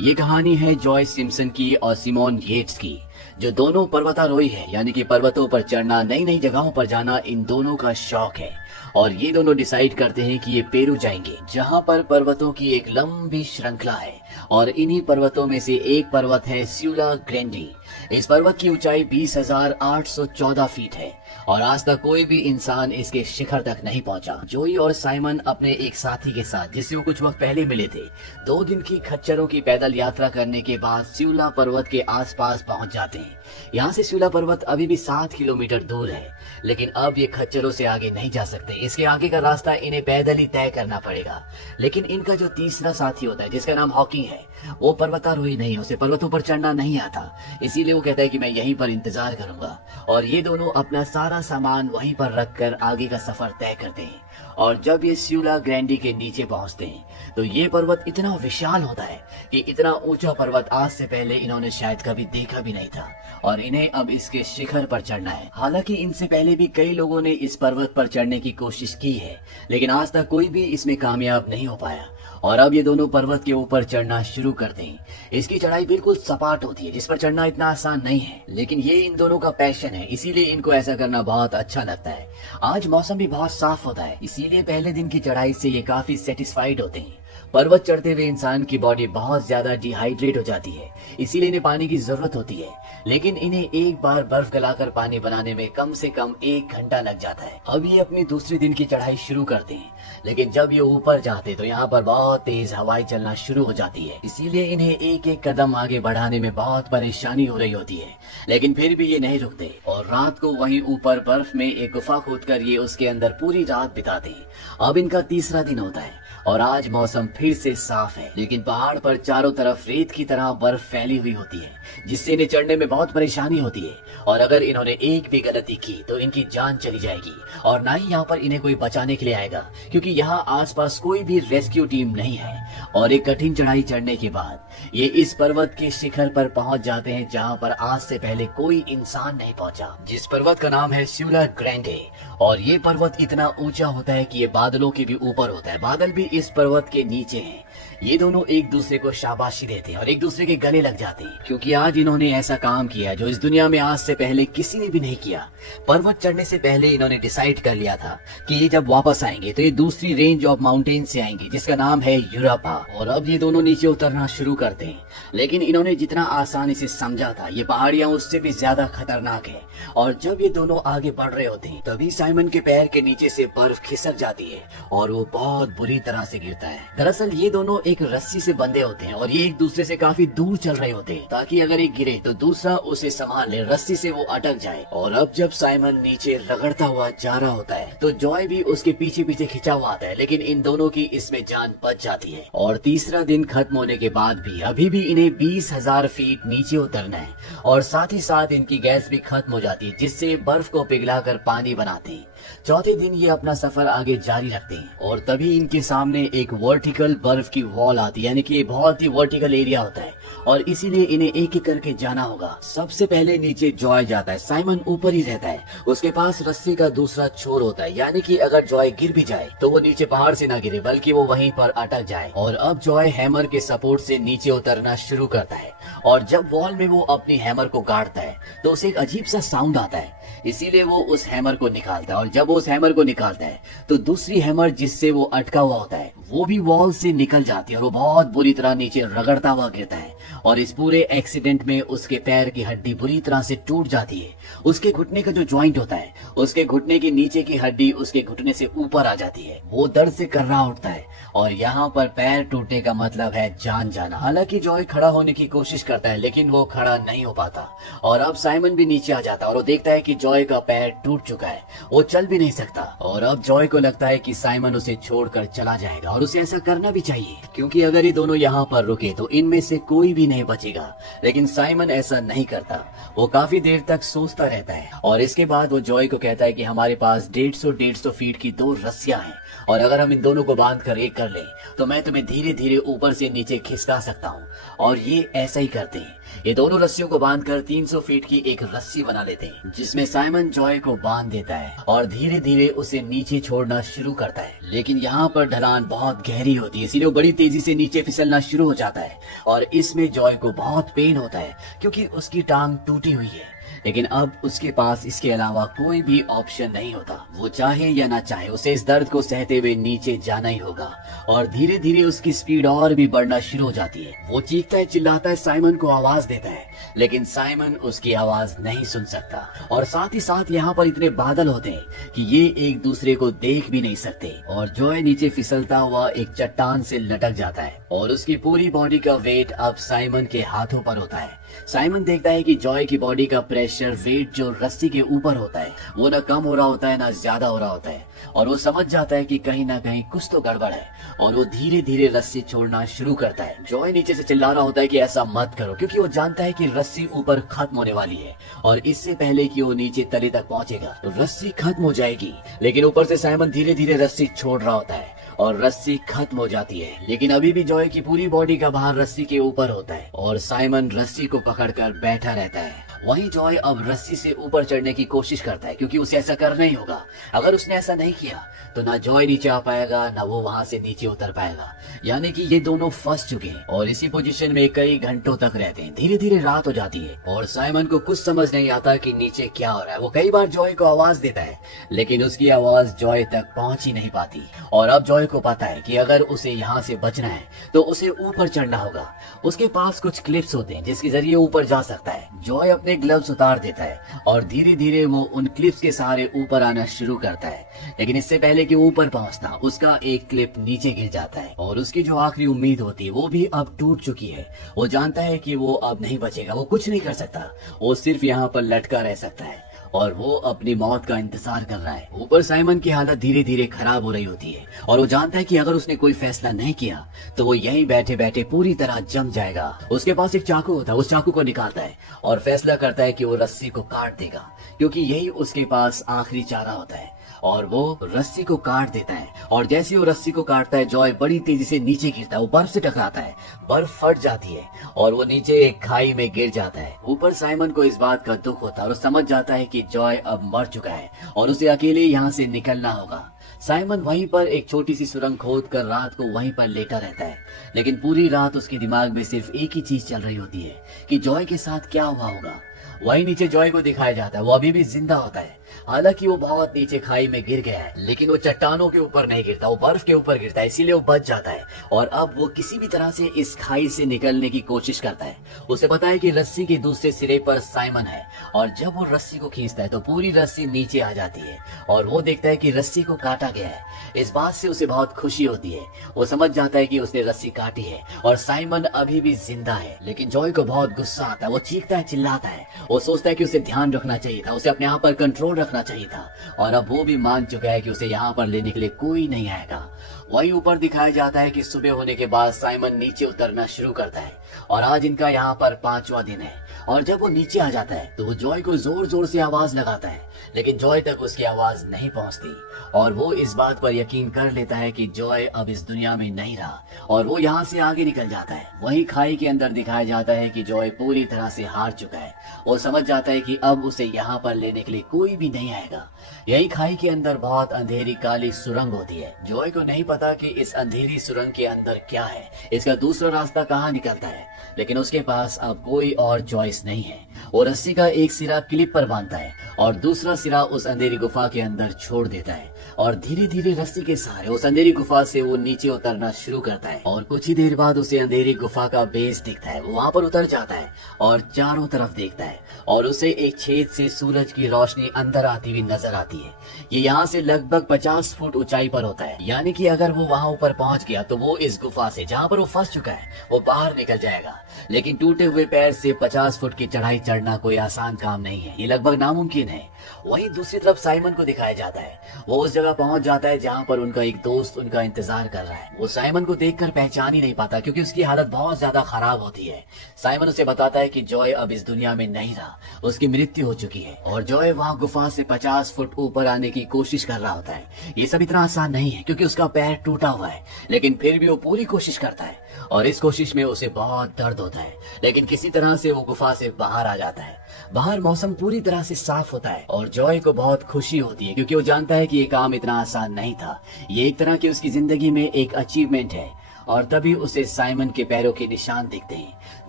ये कहानी है जॉय सिम्पसन की और सिमोन येट्स की, जो दोनों पर्वतारोही है, यानी कि पर्वतों पर चढ़ना, नई नई जगहों पर जाना इन दोनों का शौक है। और ये दोनों डिसाइड करते हैं कि ये पेरू जाएंगे, जहाँ पर पर्वतों की एक लंबी श्रृंखला है। और इन्हीं पर्वतों में से एक पर्वत है सियुला ग्रैंडी। इस पर्वत की ऊंचाई 20,814 फीट है और आज तक कोई भी इंसान इसके शिखर तक नहीं पहुंचा। जोई और साइमन अपने एक साथी के साथ, जिससे वो कुछ वक्त पहले मिले थे, 2 दिन की खच्चरों की पैदल यात्रा करने के बाद सियुला पर्वत के आसपास पहुंच जाते हैं। यहाँ से सियुला पर्वत अभी भी 7 किलोमीटर दूर है, लेकिन अब ये खच्चरों से आगे नहीं जा सकते। इसके आगे का रास्ता इन्हें पैदल ही तय करना पड़ेगा। लेकिन इनका जो तीसरा साथी होता है, जिसका नाम हॉकी है, वो पर्वतारोही नहीं है, उसे पर्वतों पर चढ़ना नहीं आता। इसीलिए वो कहता है कि मैं यहीं पर इंतजार करूंगा। और ये दोनों अपना सारा सामान वहीं पर रखकर आगे का सफर तय करते हैं। और जब ये सियुला ग्रैंडी के नीचे पहुंचते हैं तो ये पर्वत इतना विशाल होता है कि इतना ऊंचा पर्वत आज से पहले इन्होंने शायद कभी देखा भी नहीं था और इन्हें अब इसके शिखर पर चढ़ना है। हालांकि इनसे पहले भी कई लोगों ने इस पर्वत पर चढ़ने की कोशिश की है, लेकिन आज तक कोई भी इसमें कामयाब नहीं हो पाया। और अब ये दोनों पर्वत के ऊपर चढ़ना शुरू करते हैं। इसकी चढ़ाई बिल्कुल सपाट होती है, जिस पर चढ़ना इतना आसान नहीं है, लेकिन ये इन दोनों का पैशन है, इसीलिए इनको ऐसा करना बहुत अच्छा लगता है। आज मौसम भी बहुत साफ होता है, इसीलिए पहले दिन की चढ़ाई से ये काफी सेटिस्फाइड होते हैं। पर्वत चढ़ते हुए इंसान की बॉडी बहुत ज्यादा डिहाइड्रेट हो जाती है, इसीलिए इन्हें पानी की जरूरत होती है। लेकिन इन्हें एक बार बर्फ गलाकर पानी बनाने में कम से कम 1 घंटा लग जाता है। अब ये अपनी दूसरे दिन की चढ़ाई शुरू करते हैं, लेकिन जब ये ऊपर जाते तो यहाँ पर बहुत तेज हवाएं चलना शुरू हो जाती है, इसीलिए इन्हें एक एक कदम आगे बढ़ाने में बहुत परेशानी हो रही होती है। लेकिन फिर भी ये नहीं रुकते और रात को वहीं ऊपर बर्फ में एक गुफा खोदकर ये उसके अंदर पूरी रात बिताते हैं। अब इनका तीसरा दिन होता है और आज मौसम फिर से साफ है, लेकिन पहाड़ पर चारों तरफ रेत की तरह बर्फ फैली हुई होती है, जिससे इन्हें चढ़ने में बहुत परेशानी होती है। और अगर इन्होंने एक भी गलती की तो इनकी जान चली जाएगी और ना ही यहाँ पर इन्हें कोई बचाने के लिए आएगा, क्योंकि यहाँ आसपास कोई भी रेस्क्यू टीम नहीं है। और एक कठिन चढ़ाई चढ़ने के बाद ये इस पर्वत के शिखर पर पहुंच जाते हैं, जहाँ पर आज से पहले कोई इंसान नहीं पहुंचा, जिस पर्वत का नाम है सियुला ग्रैंडे। और ये पर्वत इतना ऊंचा होता है कि ये बादलों के भी ऊपर होता है, बादल भी इस पर्वत के नीचे हैं। ये दोनों एक दूसरे को शाबाशी देते हैं और एक दूसरे के गले लग जाते हैं, क्योंकि आज इन्होंने ऐसा काम किया जो इस दुनिया में आज से पहले किसी ने भी नहीं किया। पर्वत चढ़ने से पहले इन्होंने डिसाइड कर लिया था कि ये जब वापस आएंगे तो ये दूसरी रेंज ऑफ माउंटेन से आएंगे, जिसका नाम है यूरोपा। और अब ये दोनों नीचे उतरना शुरू करते हैं, लेकिन इन्होंने जितना आसानी से समझा था, ये पहाड़ियां उससे भी ज्यादा खतरनाक है। और जब ये दोनों आगे बढ़ रहे होते हैं, तभी साइमन के पैर के नीचे से बर्फ खिसक जाती है और वो बहुत बुरी तरह से गिरता है। दरअसल ये दोनों एक रस्सी से बंधे होते हैं और ये एक दूसरे से काफी दूर चल रहे होते हैं, ताकि अगर एक गिरे तो दूसरा उसे संभाल ले, रस्सी से वो अटक जाए। और अब जब साइमन नीचे रगड़ता हुआ जा रहा होता है तो जॉय भी उसके पीछे पीछे खिंचा हुआ आता है, लेकिन इन दोनों की इसमें जान बच जाती है। और तीसरा दिन खत्म होने के बाद भी अभी भी इन्हें 20,000 फीट नीचे उतरना है और साथ ही साथ इनकी गैस भी खत्म हो जाती है, जिससे बर्फ को पिघलाकर पानी बनाते हैं। चौथे दिन ये अपना सफर आगे जारी रखते हैं और तभी इनके सामने एक वर्टिकल बर्फ की वॉल आती है, यानी कि ये बहुत ही वर्टिकल एरिया होता है और इसीलिए इन्हें एक एक करके जाना होगा। सबसे पहले नीचे जॉय जाता है, साइमन ऊपर ही रहता है। उसके पास रस्सी का दूसरा छोर होता है, यानी कि अगर जॉय गिर भी जाए तो वो नीचे पहाड़ से ना गिरे, बल्कि वो वहीं पर अटक जाए। और अब जॉय हैमर के सपोर्ट से नीचे उतरना शुरू करता है और जब वॉल में वो अपनी हैमर को गाड़ता है तो उसे एक अजीब सा साउंड आता है, इसीलिए वो उस हैमर को निकालता है। और जब वो उस हैमर को निकालता है तो दूसरी हैमर जिससे वो अटका हुआ होता है वो भी वॉल से निकल जाती है और वो बहुत बुरी तरह नीचे रगड़ता हुआ गिरता है। और इस पूरे एक्सीडेंट में उसके पैर की हड्डी बुरी तरह से टूट जाती है। उसके घुटने का जो जॉइंट होता है, उसके घुटने के नीचे की हड्डी उसके घुटने से ऊपर आ जाती है। वो दर्द से कर्रा उठता है और यहाँ पर पैर टूटने का मतलब है जान जाना। हालांकि जॉय खड़ा होने की कोशिश करता है, लेकिन वो खड़ा नहीं हो पाता। और अब साइमन भी नीचे आ जाता है और वो देखता है कि जॉय का पैर टूट चुका है, वो चल भी नहीं सकता। और अब जॉय को लगता है कि साइमन उसे छोड़कर चला जाएगा और उसे ऐसा करना भी चाहिए, क्योंकि अगर ये दोनों यहाँ पर रुके तो इनमें से कोई भी नहीं बचेगा। लेकिन साइमन ऐसा नहीं करता, वो काफी देर तक सोचता रहता है और इसके बाद वो जॉय को कहता है कि हमारे पास 150 फीट की 2 रस्सियां हैं और अगर हम इन दोनों को बांध कर एक कर लें तो मैं तुम्हें धीरे धीरे ऊपर से नीचे खिसका सकता हूँ। और ये ऐसा ही करते हैं। ये दोनों रस्सियों को बांधकर 300 फीट की एक रस्सी बना लेते हैं, जिसमें साइमन जॉय को बांध देता है और धीरे धीरे उसे नीचे छोड़ना शुरू करता है। लेकिन यहाँ पर ढलान बहुत गहरी होती है, इसीलिए वो बड़ी तेजी से नीचे फिसलना शुरू हो जाता है और इसमें जॉय को बहुत पेन होता है क्योंकि उसकी टांग टूटी हुई है। लेकिन अब उसके पास इसके अलावा कोई भी ऑप्शन नहीं होता। वो चाहे या ना चाहे उसे इस दर्द को सहते हुए नीचे जाना ही होगा और धीरे धीरे उसकी स्पीड और भी बढ़ना शुरू हो जाती है। वो चीखता है, चिल्लाता है, साइमन को आवाज देता है, लेकिन साइमन उसकी आवाज नहीं सुन सकता। और साथ ही साथ यहाँ पर इतने बादल होते हैं कि ये एक दूसरे को देख भी नहीं सकते। और जॉय नीचे फिसलता हुआ एक चट्टान से लटक जाता है और उसकी पूरी बॉडी का वेट अब साइमन के हाथों पर होता है। साइमन देखता है कि जॉय की बॉडी का प्रेशर, वेट जो रस्सी के ऊपर होता है वो ना कम हो रहा होता है ना ज्यादा हो रहा होता है। और वो समझ जाता है कि कहीं ना कहीं कुछ तो गड़बड़ है और वो धीरे धीरे रस्सी छोड़ना शुरू करता है। जॉय नीचे से चिल्ला रहा होता है कि ऐसा मत करो, क्योंकि वो जानता है कि रस्सी ऊपर खत्म होने वाली है और इससे पहले कि वो नीचे तले तक पहुंचेगा तो रस्सी खत्म हो जाएगी। लेकिन ऊपर से साइमन धीरे धीरे रस्सी छोड़ रहा होता है और रस्सी खत्म हो जाती है। लेकिन अभी भी जॉय की पूरी बॉडी का भार रस्सी के ऊपर होता है और साइमन रस्सी को पकड़कर बैठा रहता है। वहीं जॉय अब रस्सी से ऊपर चढ़ने की कोशिश करता है क्योंकि उसे ऐसा करना ही होगा। अगर उसने ऐसा नहीं किया तो ना जॉय नीचे आ पाएगा ना वो वहां से नीचे उतर पाएगा। यानी कि ये दोनों फंस चुके हैं और इसी पोजीशन में कई घंटों तक रहते हैं। धीरे धीरे रात हो जाती है और साइमन को कुछ समझ नहीं आता कि नीचे क्या हो रहा है। वो कई बार जॉय को आवाज देता है लेकिन उसकी आवाज जॉय तक पहुंच ही नहीं पाती। और अब जॉय को पता है कि अगर उसे यहाँ से बचना है तो उसे ऊपर चढ़ना होगा। उसके पास कुछ क्लिप्स होते हैं जिसके जरिए ऊपर जा सकता है। जॉय अपने ग्लव्स उतार देता है और धीरे धीरे वो उन क्लिप्स के सहारे ऊपर आना शुरू करता है। लेकिन इससे पहले कि ऊपर पहुंचता उसका एक क्लिप नीचे गिर जाता है और उसकी जो आखिरी उम्मीद होती है वो भी अब टूट चुकी है। वो जानता है कि वो अब नहीं बचेगा, वो कुछ नहीं कर सकता, वो सिर्फ यहाँ पर लटका रह सकता है और वो अपनी मौत का इंतजार कर रहा है। ऊपर साइमन की हालत धीरे धीरे खराब हो रही होती है और वो जानता है कि अगर उसने कोई फैसला नहीं किया तो वो यहीं बैठे बैठे पूरी तरह जम जाएगा। उसके पास एक चाकू होता है, उस चाकू को निकालता है और फैसला करता है कि वो रस्सी को काट देगा क्योंकि यही उसके पास आखिरी चारा होता है। और वो रस्सी को काट देता है और जैसे वो रस्सी को काटता है जॉय बड़ी तेजी से नीचे गिरता है। वो बर्फ से टकराता है, बर्फ फट जाती है और वो नीचे एक खाई में गिर जाता है। ऊपर साइमन को इस बात का दुख होता है और समझ जाता है कि जॉय अब मर चुका है और उसे अकेले यहाँ से निकलना होगा। साइमन वहीं पर एक छोटी सी सुरंग खोद कर रात को वहीं पर लेटा रहता है। लेकिन पूरी रात उसके दिमाग में सिर्फ एक ही चीज चल रही होती है कि जॉय के साथ क्या हुआ होगा। वहीं नीचे जॉय को दिखाया जाता है, वो अभी भी जिंदा होता है। हालांकि वो बहुत नीचे खाई में गिर गया है लेकिन वो चट्टानों के ऊपर नहीं गिरता, वो बर्फ के ऊपर गिरता है, इसीलिए वो बच जाता है। और अब वो किसी भी तरह से इस खाई से निकलने की कोशिश करता है। उसे पता है कि रस्सी के दूसरे सिरे पर साइमन है और जब वो रस्सी को खींचता है तो पूरी रस्सी नीचे आ जाती है और वो देखता है कि रस्सी को काटा गया है। इस बात से उसे बहुत खुशी होती है। वो समझ जाता है कि उसने रस्सी काटी है और साइमन अभी भी जिंदा है। लेकिन जॉय को बहुत गुस्सा आता है, वो चीखता है, चिल्लाता है। वो सोचता है कि उसे ध्यान रखना चाहिए था, उसे अपने आप पर कंट्रोल रखना चाहिए था और अब वो भी मान चुका है कि उसे यहाँ पर लेने के लिए कोई नहीं आएगा। वहीं ऊपर दिखाया जाता है कि सुबह होने के बाद साइमन नीचे उतरना शुरू करता है और आज इनका यहाँ पर 5वां दिन है। और जब वो नीचे आ जाता है तो वो जॉय को जोर जोर से आवाज लगाता है लेकिन जॉय तक उसकी आवाज नहीं पहुंचती और वो इस बात पर यकीन कर लेता है कि जॉय अब इस दुनिया में नहीं रहा और वो यहाँ से आगे निकल जाता है। वहीं खाई के अंदर दिखाया जाता है कि जॉय पूरी तरह से हार चुका है। वो समझ जाता है कि अब उसे यहाँ पर लेने के लिए कोई भी नहीं आएगा। यही खाई के अंदर बहुत अंधेरी काली सुरंग होती है। जॉय को नहीं पता कि इस अंधेरी सुरंग के अंदर क्या है, इसका दूसरा रास्ता कहाँ निकलता है, लेकिन उसके पास अब कोई और चॉइस नहीं है। वो रस्सी का एक सिरा क्लिप पर बांधता है और दूसरा सिरा उस अंधेरी गुफा के अंदर छोड़ देता है और धीरे धीरे रस्सी के सहारे उस अंधेरी गुफा से वो नीचे उतरना शुरू करता है। और कुछ ही देर बाद उसे अंधेरी गुफा का बेस दिखता है। वो वहाँ पर उतर जाता है और चारों तरफ देखता है और उसे एक छेद से सूरज की रोशनी अंदर आती हुई नजर आती है। ये यहाँ से लगभग 50 फुट ऊंचाई पर होता है, यानी कि अगर वो वहाँ ऊपर पहुंच गया तो वो इस गुफा से जहाँ पर वो फंस चुका है वो बाहर निकल जाएगा। लेकिन टूटे हुए पैर से 50 फुट की चढ़ाई चढ़ना कोई आसान काम नहीं है, ये लगभग नामुमकिन है। वहीं दूसरी तरफ साइमन को दिखाया जाता है। वो उस जगह पहुंच जाता है जहां पर उनका एक दोस्त उनका इंतजार कर रहा है। वो साइमन को देखकर पहचान ही नहीं पाता क्योंकि उसकी हालत बहुत ज्यादा खराब होती है। साइमन उसे बताता है कि जॉय अब इस दुनिया में नहीं रहा, उसकी मृत्यु हो चुकी है। और जॉय वहाँ गुफा से 50 फुट ऊपर आने की कोशिश कर रहा होता है। ये सब इतना आसान नहीं है क्योंकि उसका पैर टूटा हुआ है, लेकिन फिर भी वो पूरी कोशिश करता है और इस कोशिश में उसे बहुत दर्द होता है, लेकिन किसी तरह से वो गुफा से बाहर आ जाता है। बाहर मौसम पूरी तरह से साफ होता है और जॉय को बहुत खुशी होती है क्योंकि वो जानता है कि ये काम इतना आसान नहीं था। ये एक तरह की उसकी जिंदगी में एक अचीवमेंट है। और तभी उसे साइमन के पैरों के निशान दिखते हैं।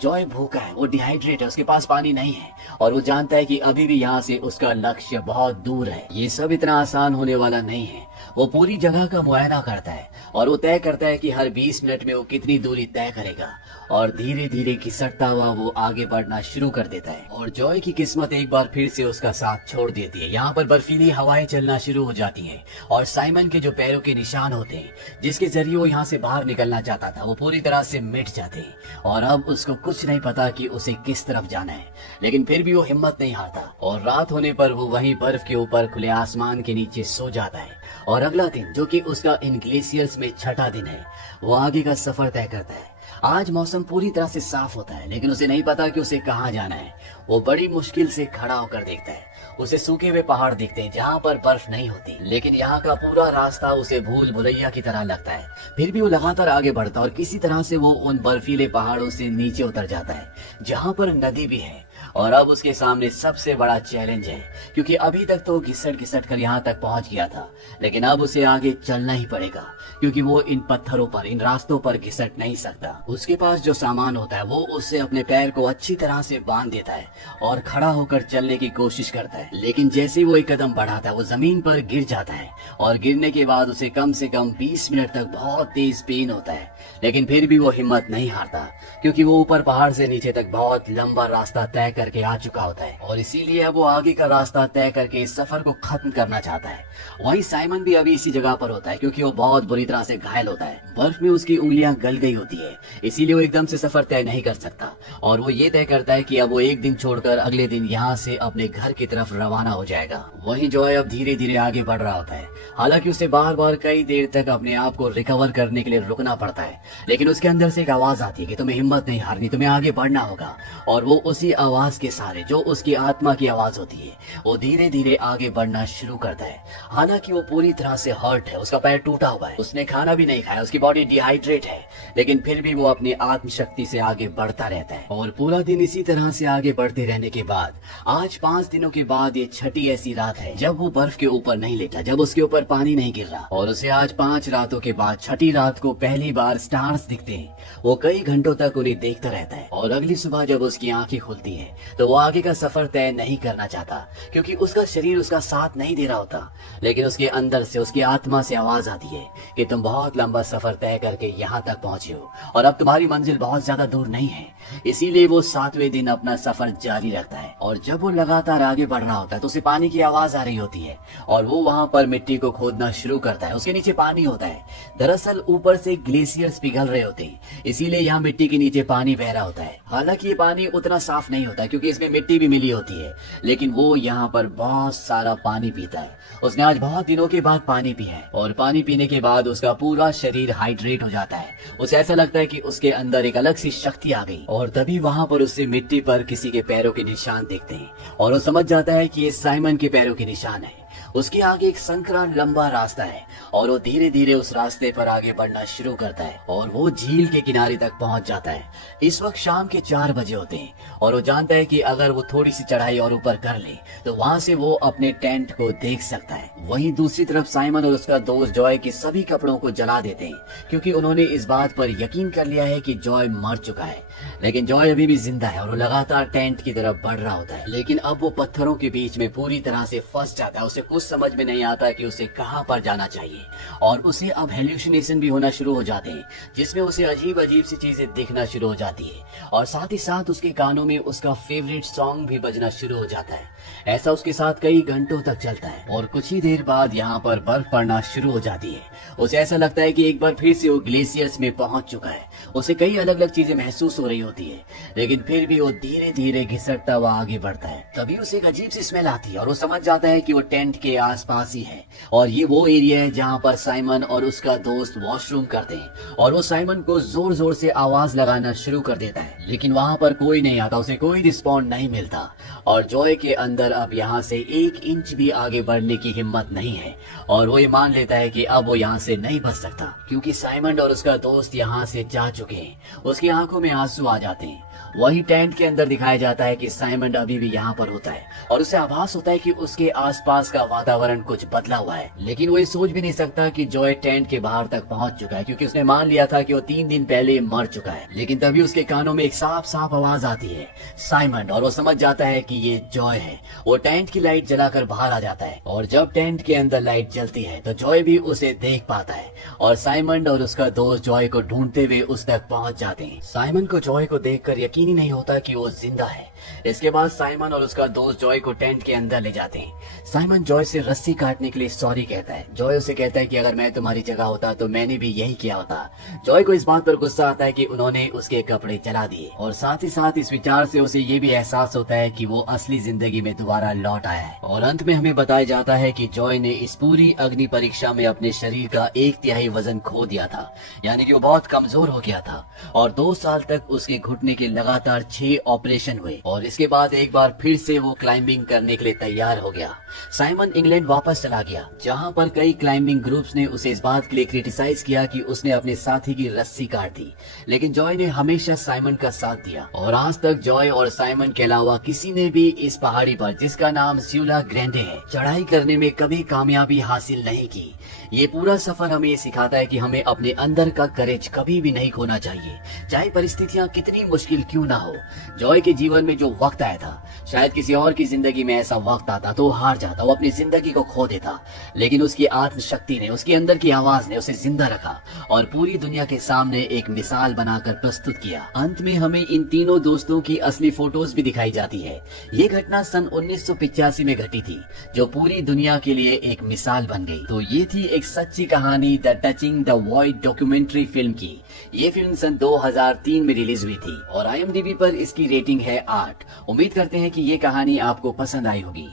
जॉय भूखा है, वो डिहाइड्रेट है, उसके पास पानी नहीं है और वो जानता है कि अभी भी यहाँ से उसका लक्ष्य बहुत दूर है। ये सब इतना आसान होने वाला नहीं है। वो पूरी जगह का मुआयना करता है और वो तय करता है कि हर 20 मिनट में वो कितनी दूरी तय करेगा और धीरे धीरे घिसटता हुआ वो आगे बढ़ना शुरू कर देता है। और जॉय की किस्मत एक बार फिर से उसका साथ छोड़ देती है। यहाँ पर बर्फीली हवाएं चलना शुरू हो जाती हैं और साइमन के जो पैरों के निशान होते हैं जिसके जरिए वो यहाँ से बाहर निकलना चाहता था, वो पूरी तरह से मिट जाते हैं और अब उसको कुछ नहीं पता कि उसे किस तरफ जाना है। लेकिन फिर भी वो हिम्मत नहीं हारता और रात होने पर वो वहीं बर्फ के ऊपर खुले आसमान के नीचे सो जाता है। और अगला दिन, जो कि उसका इन ग्लेशियर्स में छठा दिन है, वो आगे का सफर तय करता है। आज मौसम पूरी तरह से साफ होता है, लेकिन उसे नहीं पता कि उसे कहाँ जाना है। वो बड़ी मुश्किल से खड़ा होकर देखता है। उसे सूखे हुए पहाड़ दिखते हैं जहाँ पर बर्फ नहीं होती, लेकिन यहाँ का पूरा रास्ता उसे भूल भुलैया की तरह लगता है। फिर भी वो लगातार आगे बढ़ता और किसी तरह से वो उन बर्फीले पहाड़ों से नीचे उतर जाता है जहाँ पर नदी भी है। और अब उसके सामने सबसे बड़ा चैलेंज है क्योंकि अभी तक तो घिसट घिसट कर यहाँ तक पहुँच गया था, लेकिन अब उसे आगे चलना ही पड़ेगा क्योंकि वो इन पत्थरों पर, इन रास्तों पर घिसट नहीं सकता। उसके पास जो सामान होता है वो उससे अपने पैर को अच्छी तरह से बांध देता है और खड़ा होकर चलने की कोशिश करता है, लेकिन जैसे ही वो एक कदम बढ़ाता है वो जमीन पर गिर जाता है और गिरने के बाद उसे कम से कम 20 मिनट तक बहुत तेज पेन होता है। लेकिन फिर भी वो हिम्मत नहीं हारता क्योंकि वो ऊपर पहाड़ से नीचे तक बहुत लंबा रास्ता तय करके आ चुका होता है और इसीलिए अब वो आगे का रास्ता तय करके इस सफर को खत्म करना चाहता है। वहीं साइमन भी अभी इसी जगह पर होता है क्योंकि वो बहुत बुरी तरह से घायल होता है। बर्फ में उसकी उंगलियां गल गई होती है, इसीलिए वो एकदम से सफर तय नहीं कर सकता और वो ये तय करता है कि अब वो एक दिन छोड़कर अगले दिन यहाँ से अपने घर की तरफ रवाना हो जाएगा। वहीं जॉय अब धीरे धीरे आगे बढ़ रहा होता है। हालांकि उसे बार बार कई देर तक अपने आप को रिकवर करने के लिए रुकना पड़ता है, लेकिन उसके अंदर से एक आवाज आती है कि तुम्हें हिम्मत नहीं हारनी, तुम्हें आगे बढ़ना होगा। और वो उसी आवाज के सहारे, जो उसकी आत्मा की आवाज होती है, वो धीरे धीरे आगे बढ़ना शुरू करता है। हालांकि वो पूरी तरह से हर्ट है, उसका पैर टूटा हुआ है, उसने खाना भी नहीं खाया, उसकी बॉडी डिहाइड्रेट है, लेकिन फिर भी वो अपनी आत्मशक्ति से आगे बढ़ता रहता है। और पूरा दिन इसी तरह से आगे बढ़ते रहने के बाद आज 5 दिनों के बाद ये छठी ऐसी रात है जब वो बर्फ के ऊपर नहीं लेटा, जब उसके ऊपर पानी नहीं गिर रहा और उसे आज 5 रातों के बाद छठी रात को पहली बार स्टार्स दिखते हैं। वो कई घंटों तक उन्हें देखता रहता है और अगली सुबह जब उसकी आंखें खुलती हैं तो वो आगे का सफर तय नहीं करना चाहता क्योंकि उसका शरीर उसका साथ नहीं दे रहा होता, लेकिन उसके अंदर से, उसकी आत्मा से आवाज आती है कि तुम बहुत लंबा सफर तय करके यहाँ तक पहुंचे हो और अब तुम्हारी मंजिल बहुत ज्यादा दूर नहीं है। इसीलिए वो 7वें दिन अपना सफर जारी रखता है और जब वो लगातार आगे बढ़ रहा होता है तो उसे पानी की आवाज आ रही होती है और वो वहाँ पर मिट्टी को खोदना शुरू करता है। उसके नीचे पानी होता है। दरअसल ऊपर से ग्लेशियर्स पिघल रहे होते हैं, इसीलिए यहाँ मिट्टी के नीचे पानी बह रहा होता है। हालांकि ये पानी उतना साफ नहीं होता क्योंकि इसमें मिट्टी भी मिली होती है, लेकिन वो यहाँ पर बहुत सारा पानी पीता है। उसने आज बहुत दिनों के बाद पानी पिया है और पानी पीने के बाद उसका पूरा शरीर हाइड्रेट हो जाता है। उसे ऐसा लगता है कि उसके अंदर एक अलग सी शक्ति आ गई और तभी वहाँ पर उससे मिट्टी पर किसी के पैरों के निशान दिखते हैं और वो समझ जाता है कि ये साइमन के पैरों के निशान है। उसके आगे एक संकरा लंबा रास्ता है और वो धीरे धीरे उस रास्ते पर आगे बढ़ना शुरू करता है और वो झील के किनारे तक पहुंच जाता है। इस वक्त शाम के 4 बजे होते हैं और वो जानता है कि अगर वो थोड़ी सी चढ़ाई और ऊपर कर ले तो वहाँ से वो अपने टेंट को देख सकता है। वहीं दूसरी तरफ साइमन और उसका दोस्त जॉय के सभी कपड़ों को जला देते हैं क्योंकि उन्होंने इस बात पर यकीन कर लिया है कि जॉय मर चुका है, लेकिन जॉय अभी भी जिंदा है और वो लगातार टेंट की तरफ बढ़ रहा होता है। लेकिन अब वो पत्थरों के बीच में पूरी तरह से फंस जाता है। उसे कुछ समझ में नहीं आता कि उसे कहां पर जाना चाहिए और उसे अब हेल्यूसिनेशन भी होना शुरू हो जाते हैं जिसमें उसे अजीब अजीब सी चीजें दिखना शुरू हो जाती है और साथ ही साथ उसके कानों में उसका फेवरेट सॉन्ग भी बजना शुरू हो जाता है। ऐसा उसके साथ कई घंटों तक चलता है और कुछ ही देर बाद यहाँ पर बर्फ पड़ना शुरू हो जाती है। उसे ऐसा लगता है कि एक बार फिर से वो ग्लेशियर्स में पहुंच चुका है। उसे कई अलग अलग चीजें महसूस हो रही होती है, लेकिन फिर भी वो धीरे धीरे घिसटता हुआ आगे बढ़ता है। तभी उसे एक अजीब सी स्मेल आती है और वो समझ जाता है कि वो टेंट के के आसपास ही है और ये वो एरिया है जहाँ पर साइमन और उसका दोस्त वॉशरूम करते हैं और वो साइमन को जोर जोर से आवाज लगाना शुरू कर देता है, लेकिन वहाँ पर कोई नहीं आता, उसे कोई रिस्पॉन्ड नहीं मिलता और जॉय के अंदर अब यहाँ से 1 इंच भी आगे बढ़ने की हिम्मत नहीं है और वो ये मान लेता है कि अब वो यहाँ से नहीं बच सकता क्योंकि साइमन और उसका दोस्त यहाँ से जा चुके हैं। उसकी आंखों में आंसू आ जाते हैं। वही टेंट के अंदर दिखाया जाता है कि साइमन अभी भी यहाँ पर होता है और उसे आभास होता है कि उसके आसपास का वातावरण कुछ बदला हुआ है, लेकिन वो ये सोच भी नहीं सकता कि जॉय टेंट के बाहर तक पहुंच चुका है क्योंकि उसने मान लिया था कि वो 3 दिन पहले मर चुका है। लेकिन तभी उसके कानों में एक साफ साफ आवाज आती है, साइमन, और वो समझ जाता है कि ये जॉय है। वो टेंट की लाइट जलाकर बाहर आ जाता है और जब टेंट के अंदर लाइट जलती है तो जॉय भी उसे देख पाता है और साइमन और उसका दोस्त जॉय को ढूंढते हुए उस तक पहुंच जाते हैं। साइमन को जॉय को देखकर यकीन ही नहीं होता कि वो जिंदा है। इसके बाद साइमन और उसका दोस्त जॉय को टेंट के अंदर ले जाते हैं। साइमन जॉय से रस्सी काटने के लिए सॉरी कहता है। जॉय उसे कहता है कि अगर मैं तुम्हारी जगह होता तो मैंने भी यही किया होता। जॉय को इस बात पर गुस्सा आता है कि उन्होंने उसके कपड़े जला दिए और साथ ही साथ इस विचार से उसे ये भी एहसास होता है कि वो असली जिंदगी में दोबारा लौट आया है। और अंत में हमें बताया जाता है कि जॉय ने इस पूरी अग्नि परीक्षा में अपने शरीर का 1/3 वजन खो दिया था, यानी कि वो बहुत कमजोर हो गया था और 2 साल तक उसके घुटने के लगातार 6 ऑपरेशन हुए और इसके बाद एक बार फिर से वो क्लाइंबिंग करने के लिए तैयार हो गया। साइमन इंग्लैंड वापस चला गया जहां पर कई क्लाइंबिंग ग्रुप्स ने उसे इस बात के लिए क्रिटिसाइज किया कि उसने अपने साथी की रस्सी काट दी, लेकिन जॉय ने हमेशा साइमन का साथ दिया और आज तक जॉय और साइमन के अलावा किसी ने भी इस पहाड़ी पर, जिसका नाम सियुला ग्रैंडे है, चढ़ाई करने में कभी कामयाबी हासिल नहीं की। ये पूरा सफर हमें ये सिखाता है कि हमें अपने अंदर का करेज कभी भी नहीं खोना चाहिए, चाहे परिस्थितियां कितनी मुश्किल क्यों ना हो। जॉय के जीवन में जो वक्त आया था, शायद किसी और की जिंदगी में ऐसा वक्त आता तो हार जाता, वो अपनी जिंदगी को खो देता, लेकिन उसकी आत्मशक्ति ने, उसके अंदर की आवाज ने उसे जिंदा रखा और पूरी दुनिया के सामने एक मिसाल बनाकर प्रस्तुत किया। अंत में हमें इन तीनों दोस्तों की असली फोटोज भी दिखाई जाती है। ये घटना सन 1985 में घटी थी जो पूरी दुनिया के लिए एक मिसाल बन गई। तो ये थी एक सच्ची कहानी, the touching the void documentary film की। ये फिल्म सन 2003 में रिलीज हुई थी और IMDb पर इसकी रेटिंग है 8। उम्मीद करते हैं कि ये कहानी आपको पसंद आई होगी।